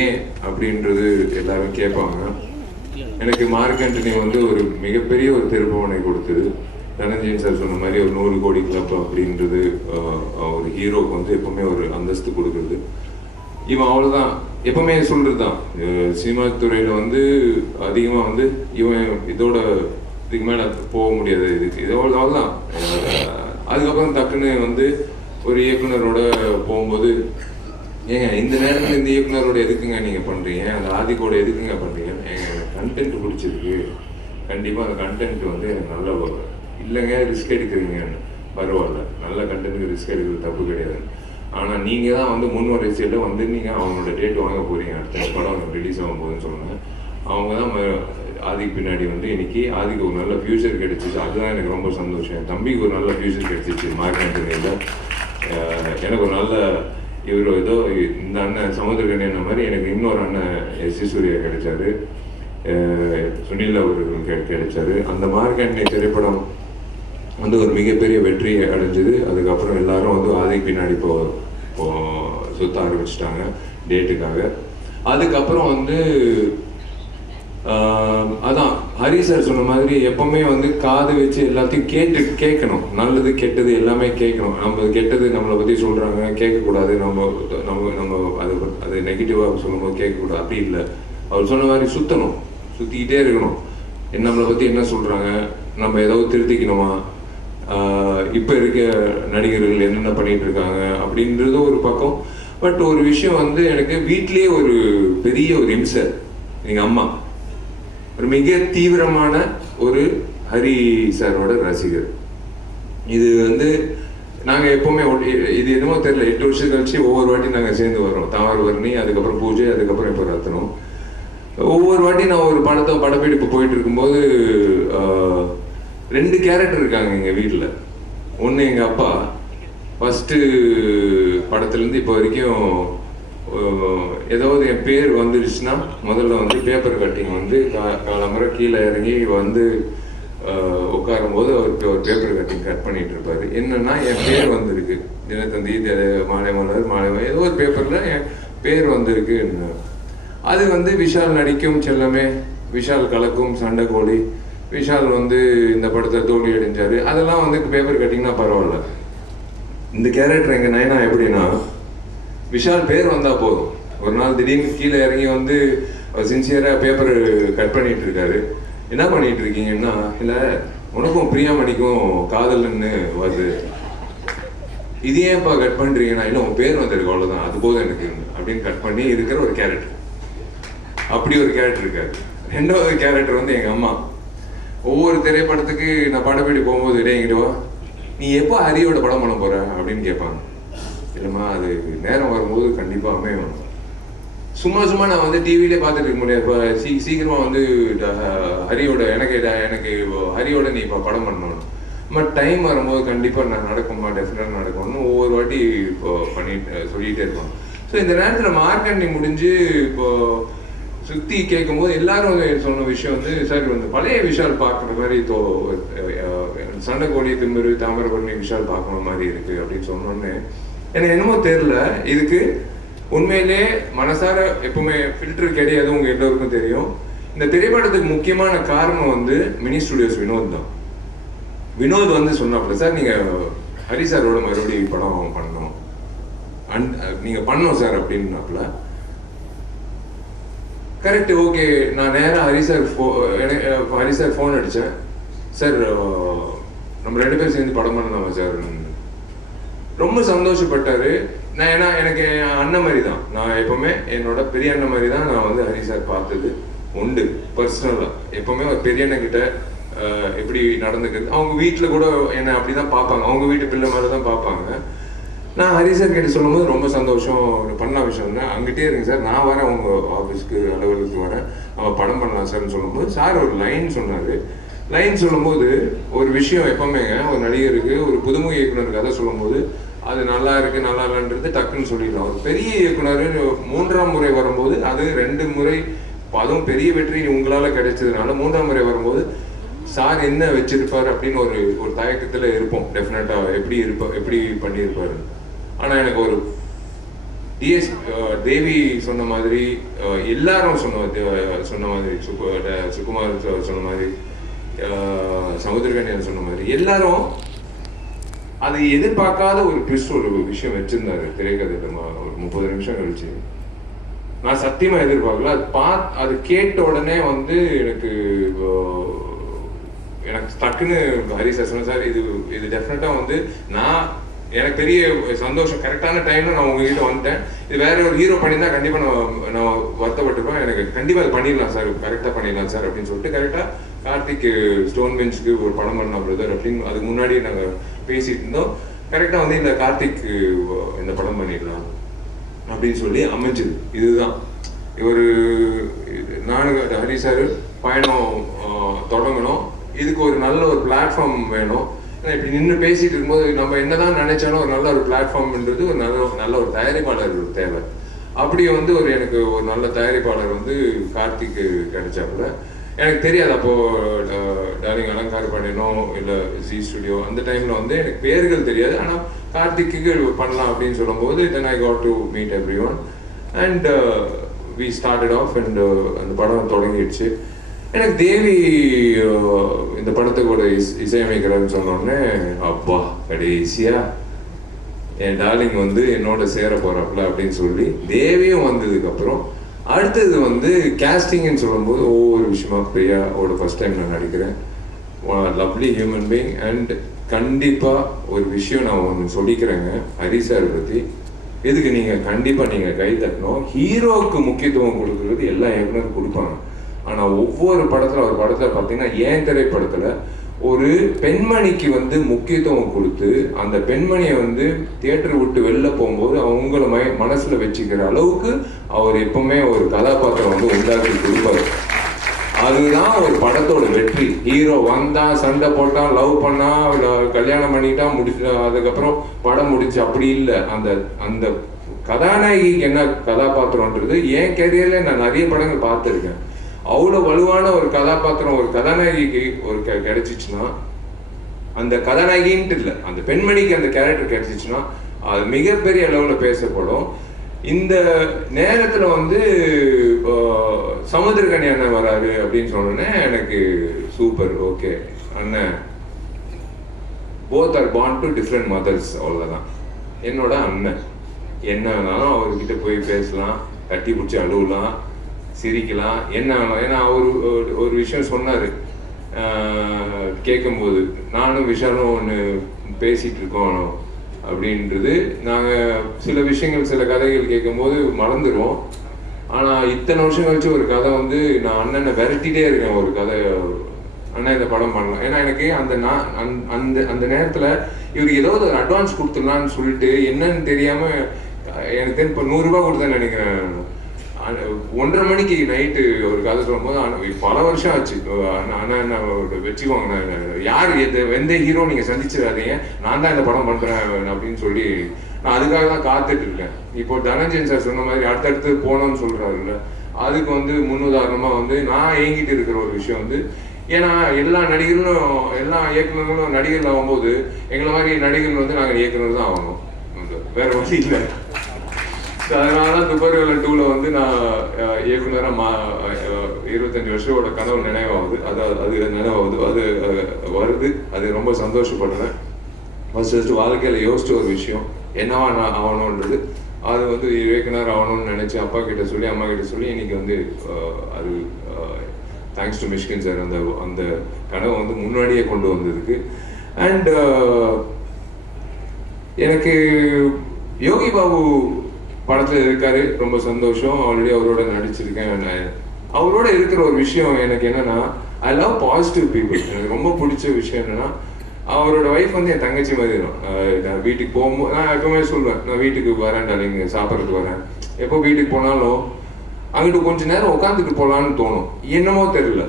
ஏன் அப்படின்றது எல்லாரும் கேட்பாங்க. எனக்கு மார்க் ஆண்டனி வந்து ஒரு மிகப்பெரிய ஒரு திருப்புவனை கொடுத்தது. தனஞ்சயன் சார் சொன்ன மாதிரி ஒரு 100 கோடி கிளப் அப்படின்றது ஒரு ஹீரோக்கு வந்து எப்பவுமே ஒரு அந்தஸ்து கொடுக்குறது. இவன் அவ்வளோதான் எப்பவுமே சொல்கிறது தான், சினிமா துறையில் வந்து அதிகமாக வந்து இவன் இதோட இதுக்கு மேலே போக முடியாது, இதோட அவ்வளோதான். அதுக்கப்புறம் டக்குன்னு வந்து ஒரு இயக்குனரோட போகும்போது, ஏங்க இந்த நேரத்தில் இந்த இயக்குனரோட எதுக்குங்க நீங்கள் பண்ணுறீங்க, அந்த ஆதிக்கோட எதுக்குங்க பண்ணுறீங்க, எனக்கு கண்டென்ட் பிடிச்சிருக்கு, கண்டிப்பாக அந்த கண்டென்ட் வந்து எனக்கு நல்லா வரும். இல்லைங்க ரிஸ்க் எடுக்கிறீங்கன்னு, பரவாயில்ல, நல்ல கண்டென்ட்டுக்கு ரிஸ்க் எடுக்கிறது தப்பு கிடையாது. ஆனால் நீங்கள் தான் வந்து முன் வரிசையில் வந்து நீங்கள் அவங்களோட டேட் வாங்க போகிறீங்க, அடுத்த படம் ரிலீஸ் ஆகும் போதுன்னு சொன்னாங்க. அவங்க தான் ஆதிக்கு பின்னாடி வந்து இன்னைக்கு ஆதிக்கு ஒரு நல்ல ஃபியூச்சர் கிடைச்சிச்சு. அதுதான் எனக்கு ரொம்ப சந்தோஷம். என் தம்பிக்கு ஒரு நல்ல ஃபியூச்சர் கிடைச்சிச்சு மார்க் ஆண்டனியில். எனக்கு ஒரு நல்ல இவர் ஏதோ இந்த அண்ணன் சமுத்திரகனி என்ன மாதிரி எனக்கு இன்னொரு அண்ணன் எஸ்.சி. சூர்யா கிடைச்சாரு, சுனில் அவர்கள் கிடைச்சாரு. அந்த மார்க் ஆண்டனி திரைப்படம் வந்து ஒரு மிகப்பெரிய வெற்றியை அடைஞ்சது. அதுக்கப்புறம் எல்லாரும் வந்து ஆதிக்கு பின்னாடி இப்போ சுத்த ஆரம்பிச்சிட்டாங்க டேட்டுக்காக. அதுக்கப்புறம் வந்து அதான் ஹரி சார் சொன்ன மாதிரி எப்பவுமே வந்து காது வச்சு எல்லாத்தையும் கேட்கணும். நல்லது கெட்டது எல்லாமே கேட்கணும். நம்ம கெட்டது நம்மளை பற்றி சொல்கிறாங்க கேட்கக்கூடாது, நம்ம நம்ம நம்ம அது நெகட்டிவாக சொல்லும்போது கேட்கக்கூடாது, அப்படி இல்லை. அவர் சொன்ன மாதிரி சுற்றிக்கிட்டே இருக்கணும். நம்மளை பற்றி என்ன சொல்கிறாங்க, நம்ம ஏதாவது திருத்திக்கணுமா, இப்போ இருக்க நடிகர்கள் என்னென்ன பண்ணிட்டு இருக்காங்க அப்படின்றது ஒரு பக்கம். பட் ஒரு விஷயம் வந்து எனக்கு வீட்லேயே ஒரு பெரிய ஒரு இம்சை. எங்கள் அம்மா ஒரு மிக தீவிரமான ஒரு ஹரி சாரோட ரசிகர். இது வந்து நாங்கள் எப்போவுமே இது என்னமோ தெரியல, 8 வருஷம் கழிச்சு ஒவ்வொரு வாட்டி நாங்கள் சேர்ந்து வரோம். தாமிரபரணி, அதுக்கப்புறம் பூஜை, அதுக்கப்புறம் இப்போ ரத்னம். ஒவ்வொரு வாட்டி நான் ஒரு படப்பிடிப்பு போயிட்டு இருக்கும்போது 2 கேரக்டர் இருக்காங்க எங்கள் வீட்டில். ஒன்று எங்கள் அப்பா ஃபஸ்ட்டு படத்துலேருந்து இப்போ வரைக்கும் ஏதாவது என் பேர் வந்துடுச்சுன்னா முதல்ல வந்து பேப்பர் கட்டிங் வந்து காலம்புரை கீழே இறங்கி வந்து உட்காரும் போது அவருக்கு ஒரு பேப்பர் கட்டிங் கட் பண்ணிட்டு இருப்பாரு. என்னன்னா என் பேர் வந்திருக்கு, தினத்தந்தி, மாலை மலர், ஏதோ ஒரு பேப்பரில் என் பேர் வந்திருக்கு. அது வந்து விஷால் நடிக்கும் செல்லமே, விஷால் கலக்கும் சண்டைக்கோழி, விஷால் வந்து இந்த படத்தை தோல்வி அடைஞ்சாரு, அதெல்லாம் வந்து பேப்பர் கட்டிங்னா பரவாயில்ல. இந்த கேரக்டர் எங்கள் நயனா எப்படின்னா, விஷால் பேர் வந்தால் போதும். ஒரு நாள் திடீர்னு கீழே இறங்கி வந்து சின்சியராக பேப்பர் கட் பண்ணிட்டு இருக்காரு. என்ன பண்ணிட்டு இருக்கீங்கன்னா, இல்லை உனக்கும் பிரியாமணிக்கும் காதல்னு வருது, இது ஏன்ப்பா கட் பண்ணுறீங்கன்னா, இல்லை உன் பேர் வந்திருக்கு அவ்வளோதான், அது போதும் எனக்கு அப்படின்னு கட் பண்ணி இருக்கிற ஒரு கேரக்டர். அப்படி ஒரு கேரக்டர் இருக்காரு. 2வது கேரக்டர் வந்து எங்கள் அம்மா. ஒவ்வொரு திரைப்படத்துக்கு நான் படப்பிடி போகும்போது இடையங்கிடுவா, நீ எப்போ ஹரியோட படம் பண்ண போற அப்படின்னு கேட்பாங்க. இல்லைம்மா அது நேரம் வரும்போது கண்டிப்பாக அமையும். சும்மா நான் வந்து டிவிலே பார்த்துட்டு இருக்க முடியாது. இப்போ சீக்கிரமாக வந்து ஹரியோட எனக்கு ஹரியோட நீ இப்போ படம் பண்ணணும், பட் டைம் வரும்போது கண்டிப்பாக நான் நடக்குமா, டெஃபினட்டாக நடக்கும்னு ஒவ்வொரு வாட்டி இப்போ சொல்லிகிட்டே இருப்பாங்க. ஸோ இந்த நேரத்தில் மார்க் ஆண்டனி முடிஞ்சு இப்போ சுற்றி கேட்கும்போது எல்லாரும் சொன்ன விஷயம் வந்து, சார் வந்து பழைய விஷால் பார்க்குற மாதிரி சண்டைக்கோழி, திமிரு, தாமிரபரணி விஷால் பார்க்குற மாதிரி இருக்குது அப்படின்னு சொன்னோன்னே எனக்கு என்னமோ தெரியல. இதுக்கு உண்மையிலே மனசார எப்பவுமே ஃபில்டர் கிடையாது, உங்க எல்லோருக்கும் தெரியும். இந்த திரைப்படத்துக்கு முக்கியமான காரணம் வந்து மினி ஸ்டுடியோஸ் வினோத் தான். வினோத் வந்து சொன்னாப்புல, சார் நீங்கள் ஹரி சாரோட மறுபடியும் படம் பண்ணணும், நீங்கள் பண்ணணும் சார் அப்படின்னாப்புல. Correct, okay. நான் நேராக ஹரி சார் ஃபோன் அடித்தேன். சார் நம்ம 2 பேரும் சேர்ந்து படம் பண்ணலாமா சார்? ரொம்ப சந்தோஷப்பட்டாரு. நான் ஏன்னா எனக்கு அண்ணன் மாதிரி தான், நான் எப்பவுமே என்னோட பெரிய அண்ணன் மாதிரி தான் நான் வந்து ஹரி சார் பார்த்தது உண்டு பர்சனலாக. எப்பவுமே ஒரு பெரிய அண்ணன் கிட்ட எப்படி நடந்துக்கிறது, அவங்க வீட்டில் கூட என்னை அப்படி தான் பார்ப்பாங்க, அவங்க வீட்டு பிள்ளை மாதிரி தான் பார்ப்பாங்க. நான் ஹரி சார் கிட்ட சொல்லும்போது ரொம்ப சந்தோஷம், பண்ண விஷயம் தான், அங்கிட்டே இருங்க சார், நான் வரேன் உங்கள் ஆஃபீஸ்க்கு, அலுவலகத்துக்கு வரேன், நம்ம படம் பண்ணலாம் சார்னு சொல்லும்போது சார் ஒரு லைன் சொன்னார். லைன் சொல்லும்போது ஒரு விஷயம் எப்பவுமேங்க, ஒரு நடிகருக்கு ஒரு புதுமுக இயக்குனர் கதை சொல்லும்போது அது நல்லா இருக்கு நல்லா இல்லைன்றது டக்குன்னு சொல்லிடலாம். ஒரு பெரிய இயக்குனர் 3ஆம் முறை வரும்போது, அது 2 முறை அதுவும் பெரிய வெற்றி உங்களால் கிடைச்சதுனால 3ஆம் முறை வரும்போது சார் என்ன வச்சிருப்பார் அப்படின்னு ஒரு தயக்கத்தில் இருப்போம். டெஃபினட்டாக எப்படி பண்ணியிருப்பாரு. ஆனால் எனக்கு ஒரு டிஎஸ் தேவி சொன்ன மாதிரி, எல்லாரும் சொன்ன மாதிரி, சுகுமார் சொன்ன மாதிரி, சமுத்திரகன்யன் சொன்ன மாதிரி, எல்லாரும் அது எதிர்பார்க்காத ஒரு ட்விஸ்ட் ஒரு விஷயம் வச்சிருந்தாரு திரைக்கதையில. ஒரு 30 நிமிஷம் கழிச்சு நான் சத்தியமா எதிர்பார்க்கல. அது கேட்ட உடனே வந்து எனக்கு டக்குன்னு ஹரி சார் சொன்ன, சார் இது டெஃபினட்டா வந்து எனக்கு பெரிய சந்தோஷம், கரெக்டான டைம்ல நான் உங்ககிட்ட வந்துட்டேன். இது வேற ஒரு ஹீரோ பண்ணியிருந்தா கண்டிப்பா நான் வருத்தப்பட்டிருப்பேன். எனக்கு கண்டிப்பா அது பண்ணிடலாம் சார், கரெக்டா பண்ணிடலாம் சார் அப்படின்னு சொல்லிட்டு கரெக்டா கார்த்திக் ஸ்டோன் பெஞ்சுக்கு ஒரு படம் பண்ணா பிரதர் அப்படின்னு அதுக்கு முன்னாடியே நாங்க பேசிட்டு இருந்தோம். கரெக்டா வந்து இந்த கார்த்திக் இந்த படம் பண்ணிடலாம் அப்படின்னு சொல்லி அமைஞ்சது. இதுதான் ஒரு நானும் ஹரி சார் பயணம் தொடங்கணும். இதுக்கு ஒரு நல்ல ஒரு பிளாட்ஃபார்ம் வேணும். இப்படி நின்று பேசிட்டு இருக்கும்போது நம்ம என்னதான் நினைச்சாலும் ஒரு நல்ல ஒரு பிளாட்ஃபார்ம்ன்றது ஒரு நல்ல ஒரு தயாரிப்பாளர் தேவை. அப்படி வந்து எனக்கு ஒரு நல்ல தயாரிப்பாளர் வந்து கார்த்திக் கிடைச்சாப்புல. எனக்கு தெரியாது அப்போ டார்லிங் அலங்கார பண்ணினோம் இல்லை ஜி ஸ்டுடியோ, அந்த டைம்ல வந்து எனக்கு பேர்கள் தெரியாது. ஆனால் கார்த்திக்கு பண்ணலாம் அப்படின்னு சொல்லும்போது then I got to meet everyone and we started off and அந்த படம் தொடங்கிடுச்சு. எனக்கு தேவி இந்த படத்துக்கூட இசையமைக்கிறேன்னு சொன்னோடனே அப்பா கடைசியா என் டார்லிங் வந்து என்னோட சேர போறாப்புல அப்படின்னு சொல்லி தேவியும் வந்ததுக்கு அப்புறம் அடுத்தது வந்து கேஸ்டிங்னு சொல்லும்போது ஒவ்வொரு விஷயமா பிரியாவோட ஃபர்ஸ்ட் டைம் நான் நடிக்கிறேன். Lovely human being. அண்ட் கண்டிப்பா ஒரு விஷயம் நான் ஒன்று சொல்லிக்கிறேங்க ஹரி சார் பத்தி. இதுக்கு நீங்க கண்டிப்பா நீங்க கை தட்டணும். ஹீரோவுக்கு முக்கியத்துவம் கொடுக்கறது எல்லா இயக்குனரும் கொடுப்பாங்க. ஆனா ஒவ்வொரு படத்துல ஒரு படத்துல பாத்தீங்கன்னா ஏன் திரைப்படத்துல ஒரு பெண்மணிக்கு வந்து முக்கியத்துவம் கொடுத்து அந்த பெண்மணியை வந்து தியேட்டர் விட்டு வெளில போகும்போது அவங்கள மனசுல வச்சுக்கிற அளவுக்கு அவர் எப்பவுமே ஒரு கதாபாத்திரம் வந்து உண்டாக்கி கொடுப்பாரு. அதுதான் ஒரு படத்தோட வெற்றி. ஹீரோ வந்தா சண்டை போட்டான், லவ் பண்ணா, கல்யாணம் பண்ணிட்டா, அதுக்கப்புறம் படம் முடிச்சு அப்படி இல்லை. அந்த கதாநாயகிக்கு என்ன கதாபாத்திரம்ன்றது என் கேரியர்ல நான் நிறைய படங்கள் பார்த்துருக்கேன். அவ்வளோ வலுவான ஒரு கதாபாத்திரம் ஒரு கதாநாயகிக்கு ஒரு கிடைச்சிச்சுன்னா, அந்த கதாநாயகின்ட்டு இல்லை, அந்த பெண்மணிக்கு அந்த கேரக்டர் கிடைச்சிச்சுன்னா அது மிகப்பெரிய அளவில் பேசப்படும். இந்த நேரத்தில் வந்து சமுத்திரகனி அண்ணன் வராரு அப்படின்னு சொன்னோன்னே எனக்கு சூப்பர், ஓகே அண்ணன், both are born to different mothers, அவ்வளோதான். என்னோட அண்ணன் என்ன வேணாலும் அவர்கிட்ட போய் பேசலாம், கட்டி பிடிச்சி அழுவலாம், சிரிக்கலாம், என்ன வேணும். ஏன்னா ஒரு விஷயம் சொன்னார் கேட்கும்போது, நானும் விஷாலும் ஒன்று பேசிகிட்டு இருக்கோம் அப்படின்றது. நாங்கள் சில விஷயங்கள் சில கதைகள் கேட்கும்போது மறந்துடுவோம். ஆனால் இத்தனை வருஷம் கழிச்சு ஒரு கதை வந்து நான் அண்ணனை விரட்டிகிட்டே இருக்கேன். ஒரு கதை அண்ணன் இந்த படம் பண்ணலாம். ஏன்னா எனக்கு அந்த நேரத்தில் இவருக்கு ஏதாவது ஒரு அட்வான்ஸ் கொடுத்துடலான்னு சொல்லிட்டு என்னன்னு தெரியாமல் எனக்கு இப்போ 100 ரூபா கொடுத்தேன்னு நினைக்கிறேன். 1:30 மணிக்கு நைட்டு ஒரு கதை சொல்லும்போது பல வருஷம் ஆச்சு. அண்ணா என்ன வச்சுக்கோங்க, யார் எந்த ஹீரோ நீங்கள் சந்திச்சிடாதீங்க, நான் தான் இந்த படம் பண்ணுறேன் அப்படின்னு சொல்லி நான் அதுக்காக தான் காத்துட்டு இருக்கேன். இப்போ தனஞ்சயன் சார் சொன்ன மாதிரி அடுத்தடுத்து போனோம்னு சொல்கிறாருல்ல, அதுக்கு வந்து முன்னுதாரணமாக வந்து நான் ஏங்கிட்டு இருக்கிற ஒரு விஷயம் வந்து, ஏன்னா எல்லா நடிகர்களும் எல்லா இயக்குநர்களும் நடிகர்கள் ஆகும்போது எங்களை மாதிரி நடிகர்கள் வந்து நாங்கள் இயக்குனர் தான் ஆகணும், வேற வழி இல்லை. அதனால தான் துப்பறிவாளன் 2ல வந்து நான் இயக்குனராக 25 வருஷத்தோட கனவு நினைவாகுது. அது நினைவாகுது, அது வருது. அது ரொம்ப சந்தோஷப்படுறேன். ஃபர்ஸ்ட் வாழ்க்கையில் யோசிச்ச ஒரு விஷயம் என்னவா நான் ஆகணுன்றது, அது வந்து இயக்குனர் ஆகணும்னு நினைச்சு அப்பா கிட்ட சொல்லி அம்மா கிட்ட சொல்லி இன்னைக்கு வந்து அது தேங்க்ஸ் டு மிஷ்கின் சார் அந்த கனவை வந்து முன்னாடியே கொண்டு வந்ததுக்கு. அண்ட் எனக்கு யோகி பாபு படத்தில் இருக்காரு, ரொம்ப சந்தோஷம். ஆல்ரெடி அவரோட நடிச்சிருக்கேன். அவரோட இருக்கிற ஒரு விஷயம் எனக்கு என்னன்னா, ஐ லவ் பாசிட்டிவ் பீப்புள். எனக்கு ரொம்ப பிடிச்ச விஷயம் என்னன்னா, அவரோட ஒய்ஃப் வந்து என் தங்கச்சி மாதிரி தான். நான் வீட்டுக்கு போகும்போது நான் எப்பவுமே சொல்லுவேன், நான் வீட்டுக்கு வரேன் டார்லிங், சாப்பிட்றதுக்கு வரேன். எப்போ வீட்டுக்கு போனாலும் அங்கிட்டு கொஞ்ச நேரம் உட்காந்துட்டு போகலான்னு தோணும். என்னமோ தெரியல,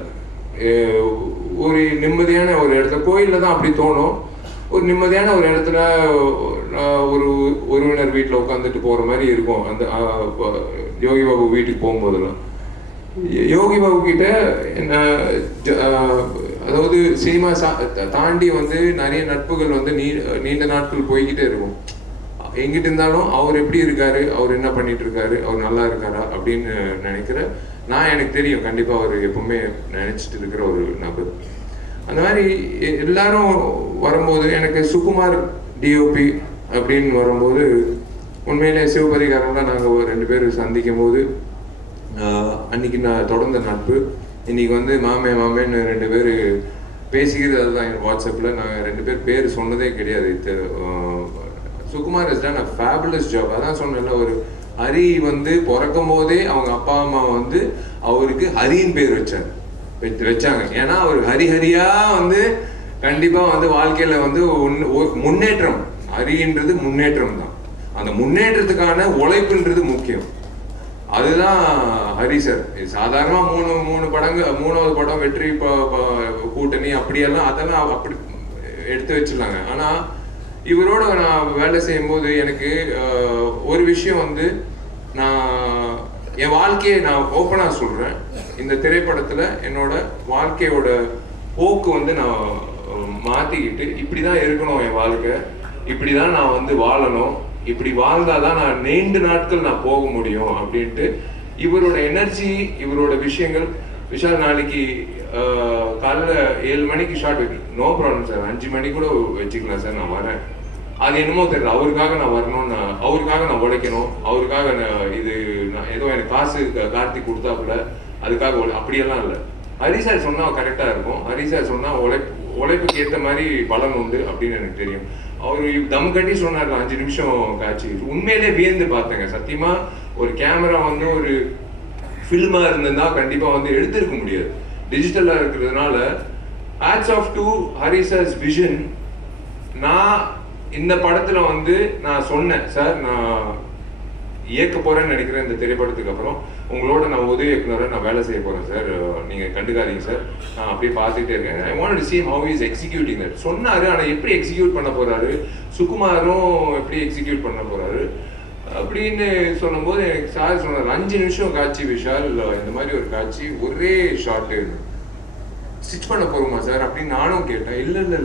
ஒரு நிம்மதியான ஒரு இடத்துல, கோயிலில் தான் அப்படி தோணும். ஒரு நிம்மதியான ஒரு இடத்துல ஒரு உறவினர் வீட்டில் உட்காந்துட்டு போகிற மாதிரி இருக்கும். அந்த யோகி பாபு வீட்டுக்கு போகும்போதெல்லாம் யோகி பாபு கிட்ட என்ன, அதாவது சினிமா தாண்டி வந்து நிறைய நட்புகள் வந்து நீண்ட நாட்கள் போய்கிட்டே இருக்கும். எங்கிட்ட இருந்தாலும் அவர் எப்படி இருக்காரு, அவர் என்ன பண்ணிட்டு இருக்காரு, அவர் நல்லா இருக்காரா அப்படின்னு நினைக்கிற நான் எனக்கு தெரியும் கண்டிப்பாக அவர் எப்பவுமே நினைச்சிட்டு இருக்கிற ஒரு நபர். அந்த மாதிரி எல்லாரும் வரும்போது எனக்கு சுகுமார் டிஓபி அப்படின்னு வரும்போது உண்மையிலே சிவபதிகாரம்லாம் நாங்கள் 2 பேர் சந்திக்கும் போது அன்னைக்கு நான் தொடர்ந்த நட்பு. இன்னைக்கு வந்து மாமேன்னு 2 பேர் பேசிக்கிறது. அதுதான் என் வாட்ஸ்அப்பில் நான் 2 பேர் சொன்னதே கிடையாது. Sukumar is done a fabulous job. அதான் சொன்னேன்ல, ஒரு ஹரி வந்து பிறக்கும் போதே அவங்க அப்பா அம்மா வந்து அவருக்கு ஹரின்னு பேர் வச்சாங்க. ஏன்னா அவர் ஹரிஹரியா வந்து கண்டிப்பா வந்து வாழ்க்கையில வந்து முன்னேற்றம், ஹரின்றது முன்னேற்றம் தான். அந்த முன்னேற்றத்துக்கான உழைப்புன்றது முக்கியம். அதுதான் ஹரி சார். சாதாரணமா 3 படங்கள், 3வது படம் வெற்றி கூட்டணி அப்படியெல்லாம் அதெல்லாம் அப்படி எடுத்து வச்சிடலாங்க. ஆனா இவரோட நான் வேலை செய்யும் போது எனக்கு ஒரு விஷயம் வந்து, நான் என் வாழ்க்கையை நான் ஓப்பனா சொல்றேன், இந்த திரைப்படத்துல என்னோட வாழ்க்கையோட போக்கு வந்து நான் மாத்திக்கிட்டு இப்படிதான் இருக்கணும், என் வாழ்க்கை இப்படிதான் நான் வந்து வாழணும், இப்படி வாழ்ந்தாதான் நான் நீண்ட நாட்கள் நான் போக முடியும் அப்படின்ட்டு இவரோட எனர்ஜி, இவரோட விஷயங்கள். விஷால் நாளைக்கு காலைல 7 மணிக்கு ஷார்ட் வைக்கணும், நோ ப்ராப்ளம் சார், 5 மணி கூட வச்சுக்கலாம் சார், நான் வரேன். அது என்னமோ தெரியல, அவருக்காக நான் வரணும்னு, அவருக்காக நான் உழைக்கணும், அவருக்காக இது நான் ஏதோ எனக்கு காசு கார்த்திக் கொடுத்தாப்புல அதுக்காக அப்படியெல்லாம் இல்லை. ஹரி சார் சொன்னா கரெக்டா இருக்கும், ஹரி சார் சொன்னா உழைப்புக்கு ஏற்ற மாதிரி பலன் உண்டு அப்படின்னு எனக்கு தெரியும். அவரு தம் கட்டி சொன்னார் 5 நிமிஷம் காட்சி. உண்மையிலே வியந்து பார்த்தேங்க சத்தியமா. ஒரு கேமரா வந்து ஒரு ஃபில்மா இருந்ததுன்னா கண்டிப்பா வந்து எடுத்திருக்க முடியாது, டிஜிட்டலா இருக்கிறதுனால. Hats off to Hari sir's vision. நான் இந்த படத்துல வந்து நான் சொன்னேன் சார், நான் இயக்க போறேன்னு நினைக்கிறேன் இந்த திரைப்படத்துக்கு அப்புறம், உங்களோட நான் உதவி இயக்குனரை நான் வேலை செய்ய போறேன் சார், நீங்க கண்டுக்காதீங்க சார், நான் அப்படியே பார்த்துட்டே இருக்கேன். I want to see how he is executing that சொன்னாரு. ஆனா எப்படி எக்ஸிக்யூட் பண்ண போறாரு, சுகுமாரும் எப்படி எக்ஸிக்யூட் பண்ண போறாரு அப்படின்னு சொல்லும்போது எனக்கு சார் சொன்னார் 5 நிமிஷம் காட்சி விஷால், இந்த மாதிரி ஒரு காட்சி ஒரே ஷார்ட்டு ஸ்டிச் பண்ண போறோமா சார் அப்படின்னு நானும் கேட்டேன். இல்ல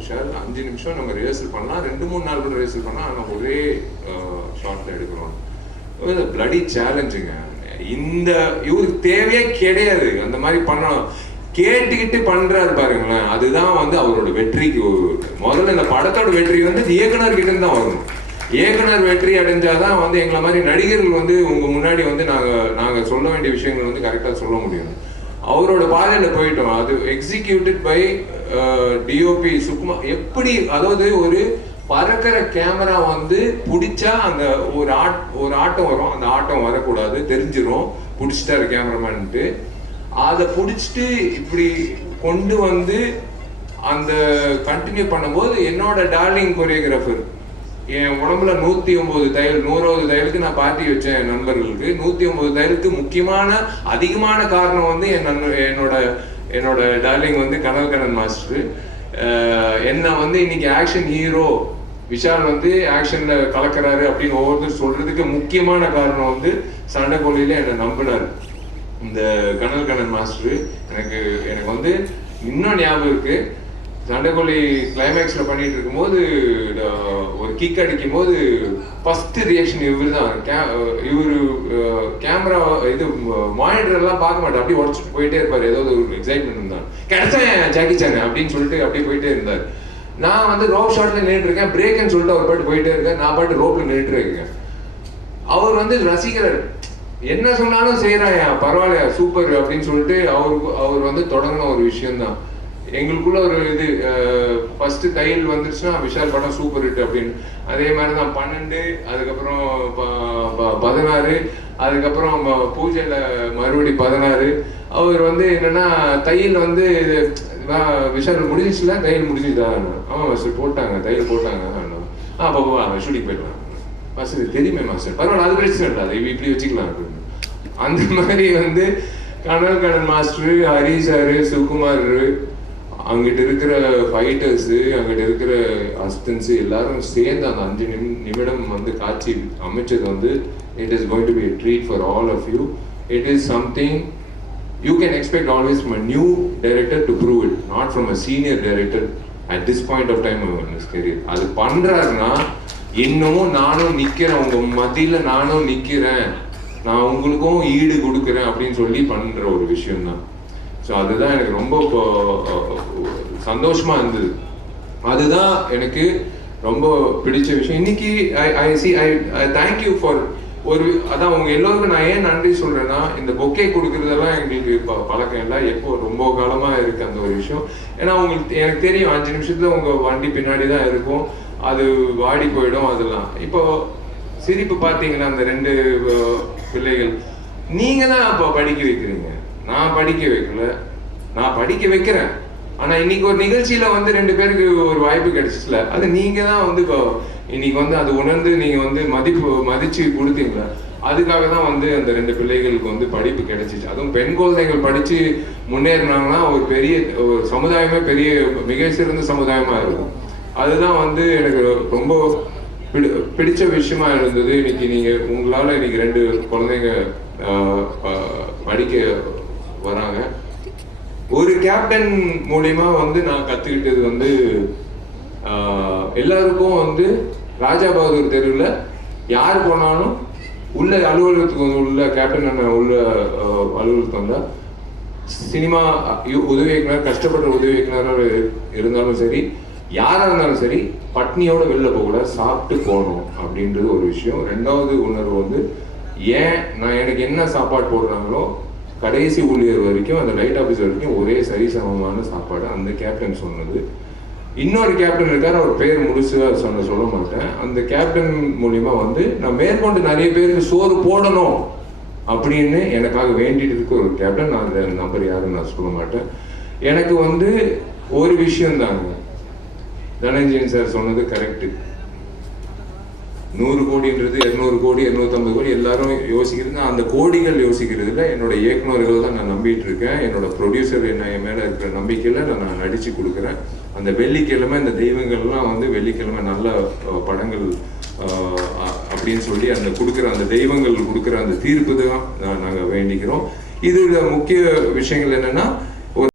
விஷால், 5 நிமிஷம் நம்ம ரிஹர்சல் பண்ணலாம், 2-3 நாள் கூட ரிஹர்சல் பண்ணலாம், ஆனால் ஒரே ஷார்ட்ல எடுக்கிறோம். பிளடி சேலஞ்சுங்க. இந்த இவருக்கு தேவையே கிடையாது அந்த மாதிரி பண்ணணும், கேட்டுக்கிட்டு பண்றாரு பாருங்களேன், அதுதான் வந்து அவரோட வெற்றிக்கு. முதல்ல இந்த படத்தோட வெற்றி வந்து இயக்குனர் கிட்ட தான் வரணும். இயக்குனர் வெற்றி அடைஞ்சாதான் வந்து எங்களை மாதிரி நடிகர்கள் வந்து உங்க முன்னாடி வந்து நாங்க சொல்ல வேண்டிய விஷயங்கள் வந்து கரெக்டா சொல்ல முடியும். அவரோட பாதையில போயிட்டோம். அது எக்ஸிக்யூட்டட் பை டிஓபி சுகுமார். எப்படி, அதாவது ஒரு பறக்கிற கேமரா வந்து பிடிச்சா அந்த ஒரு ஆட்டம் வரும், அந்த ஆட்டம் வரக்கூடாது, தெரிஞ்சிடும் பிடிச்சிட்டாரு கேமராமேன்ட்டு. அதை பிடிச்சிட்டு இப்படி கொண்டு வந்து அந்த கண்டினியூ பண்ணும்போது என்னோட டார்லிங் கொரியோகிராஃபர், என் உடம்புல 109 தையல், 100வது தையலுக்கு நான் பார்ட்டி வச்சேன் என் நண்பர்களுக்கு. 109 தையலுக்கு முக்கியமான அதிகமான காரணம் வந்து என்னோட டார்லிங் வந்து கனல்கண்ணன் மாஸ்டர். என்ன வந்து இன்னைக்கு ஆக்ஷன் ஹீரோ விஷால் வந்து ஆக்ஷன்ல கலக்கிறாரு அப்படின்னு ஒவ்வொருத்தரும் சொல்றதுக்கு முக்கியமான காரணம் வந்து சண்டைக்கோழியில என்னை நம்பினார் இந்த கனல்கண்ணன் மாஸ்டர். எனக்கு வந்து இன்னும் ஞாபகம் இருக்கு, சண்டைக்கோழி கிளைமேக்ஸ்ல பண்ணிட்டு இருக்கும்போது ஒரு கிக் அடிக்கும் போது ஃபர்ஸ்ட் ரியாக்ஷன் இவரு தான். இவரு கேமரா இது மானிட்டர் எல்லாம் பார்க்க மாட்டார், அப்படியே உடச்சிட்டு போயிட்டே இருப்பாரு. ஏதாவது ஒரு எக்ஸைட்மெண்ட் இருந்தான், கிடைச்சேன் ஜாக்கி சான் அப்படின்னு சொல்லிட்டு அப்படியே போயிட்டே இருந்தார். நான் வந்து ரோப் ஷாட்ல நின்றுட்டு இருக்கேன், பிரேக்னு சொல்லிட்டு அவர் பாட்டு போயிட்டே இருக்கேன், நான் பாட்டு ரோப்ல நின்றுட்டு இருக்கேன். அவர் வந்து ரசிக்கிறார், என்ன சொன்னாலும் செய்யறாயா, பரவாயில்லையா, சூப்பர் அப்படின்னு சொல்லிட்டு அவர் வந்து தொடங்கின ஒரு விஷயம் தான் எங்களுக்குள்ள ஒரு இது. ஃபர்ஸ்ட் தையல் வந்துருச்சுன்னா விஷால் படம் சூப்பர் ஹிட் அப்படின்னு. அதே மாதிரி தான் 12, அதுக்கப்புறம் 16, அதுக்கப்புறம் பூஜையில மறுபடி 16. அவர் வந்து என்னன்னா தையல் வந்து விஷால் முடிஞ்சிச்சுல, தையல் முடிஞ்சுதான். ஆமா மாஸ்டர் போட்டாங்க, தையல் போட்டாங்க. அப்போ ஷூட்டிங் போயிடலாம் மாஸ்டர், தெரியுமே மாஸ்டர், பரவாயில்ல அது பிரச்சனை இல்லை, அதை இப்படி வச்சுக்கலாம் அப்படின்னு. அந்த மாதிரி வந்து கனல்கண்ணன் மாஸ்டர், ஹரி சாரு, சுகுமார், அங்கிட்ட இருக்கிற ஃபைட்டர்ஸு, அங்கிட்ட இருக்கிற அசிஸ்டன்ஸு எல்லாரும் சேர்ந்து அந்த 5 நிமிடம் வந்து காட்சி அமைச்சது வந்து it is going to be a treat for all of you. It is something you can expect always from a new director to prove it, not from a senior director at this point of time in his career. அது பண்றாருன்னா இன்னமும் நானும் நிக்கிறேன், உங்க மத்தியில நானும் நிக்கிறேன், நான் உங்களுக்கும் ஈடு கொடுக்குறேன் அப்படின்னு சொல்லி பண்ற ஒரு விஷயம் தான். ஸோ அதுதான் எனக்கு ரொம்ப சந்தோஷமா இருந்தது. அதுதான் எனக்கு ரொம்ப பிடிச்ச விஷயம். இன்னைக்கு ஐ தேங்க்யூ ஃபார் ஒரு அதான் உங்க எல்லோருக்கும் நான் ஏன் நன்றி சொல்றேன்னா, இந்த பொக்கே கொடுக்கறதெல்லாம் எங்களுக்கு பழக்கம் இல்லை, எப்போ ரொம்ப காலமா இருக்கு அந்த ஒரு விஷயம். ஏன்னா உங்களுக்கு எனக்கு தெரியும் 5 நிமிஷத்துல உங்க வண்டி பின்னாடி தான் இருக்கும், அது வாடி போயிடும் அதெல்லாம். இப்போ சிரிப்பு பார்த்தீங்கன்னா அந்த 2 பிள்ளைகள், நீங்க தான் அப்போ படிக்க வைக்கிறீங்க, நான் படிக்க வைக்கல, நான் படிக்க வைக்கிறேன். ஆனா இன்னைக்கு ஒரு நிகழ்ச்சியில வந்து 2 பேருக்கு ஒரு வாய்ப்பு கிடைச்சிச்சுல, அது நீங்க தான் வந்து இப்போ இன்னைக்கு வந்து அது உணர்ந்து நீங்க வந்து மதிச்சு கொடுத்தீங்களா, அதுக்காக தான் வந்து அந்த 2 பிள்ளைகளுக்கு வந்து படிப்பு கிடைச்சிச்சு. அதுவும் பெண் குழந்தைகள் படிச்சு முன்னேறினாங்கன்னா ஒரு பெரிய ஒரு சமுதாயமே பெரிய மிக சிறந்த சமுதாயமா இருக்கும். அதுதான் வந்து எனக்கு ரொம்ப பிடிச்ச விஷயமா இருந்தது. இன்னைக்கு நீங்க உங்களால இன்னைக்கு 2 குழந்தைங்க படிக்க வராங்க. ஒரு கேப்டன் மூலியமா வந்து நான் கத்துக்கிட்டது வந்து எல்லாருக்கும் வந்து ராஜா பகதூர் தெருவில் யார் போனாலும் உள்ள அலுவலகத்துக்கு வந்து உள்ள கேப்டன் அண்ணன் உள்ள அலுவலகத்துக்கு வந்தா சினிமா உதவி இயக்குனர், கஷ்டப்படுற உதவி இயக்குனராக இருந்தாலும் சரி, யாரா இருந்தாலும் சரி, பட்னியோட வெளில போகக்கூடாது, சாப்பிட்டு போகணும் அப்படின்றது ஒரு விஷயம். 2வது உணர்வு வந்து ஏன் நான் எனக்கு என்ன சாப்பாடு போடுறாங்களோ கடைசி ஊழியர் வரைக்கும் அந்த லைட் ஆஃபீஸர் வரைக்கும் ஒரே சரிசமமான சாப்பாடு அந்த கேப்டன் சொன்னது. இன்னொரு கேப்டன் இருக்காரு, அவர் பேர் முழுசா சொல்ல மாட்டேன். அந்த கேப்டன் மூலியமா வந்து நான் மேற்கொண்டு நிறைய பேருக்கு சோறு போடணும் அப்படின்னு எனக்காக வேண்டிட்டு இருக்க ஒரு கேப்டன். நான் அந்த நம்பர் யாருன்னு நான் சொல்ல மாட்டேன். எனக்கு வந்து ஒரு விஷயம் தாங்க, தனஞ்சயன் சார் சொன்னது கரெக்டு. 100 கோடின்றது 200 கோடி 250 கோடி எல்லாரும் யோசிக்கிறது, நான் அந்த கோடிகள் யோசிக்கிறது இல்லை. என்னோட இயக்குநர்கள் தான் நான் நம்பிட்டு இருக்கேன். என்னோட ப்ரொடியூசர் என் மேல இருக்கிற நம்பிக்கையில நான் நடிச்சு கொடுக்குறேன். அந்த வெள்ளிக்கிழமை இந்த தெய்வங்கள்லாம் வந்து வெள்ளிக்கிழமை நல்ல படங்கள் அப்படின்னு சொல்லி அந்த கொடுக்குற அந்த தெய்வங்கள் கொடுக்குற அந்த தீர்ப்பு தான் நாங்கள் வேண்டிக்கிறோம். இதுல முக்கிய விஷயங்கள் என்னன்னா,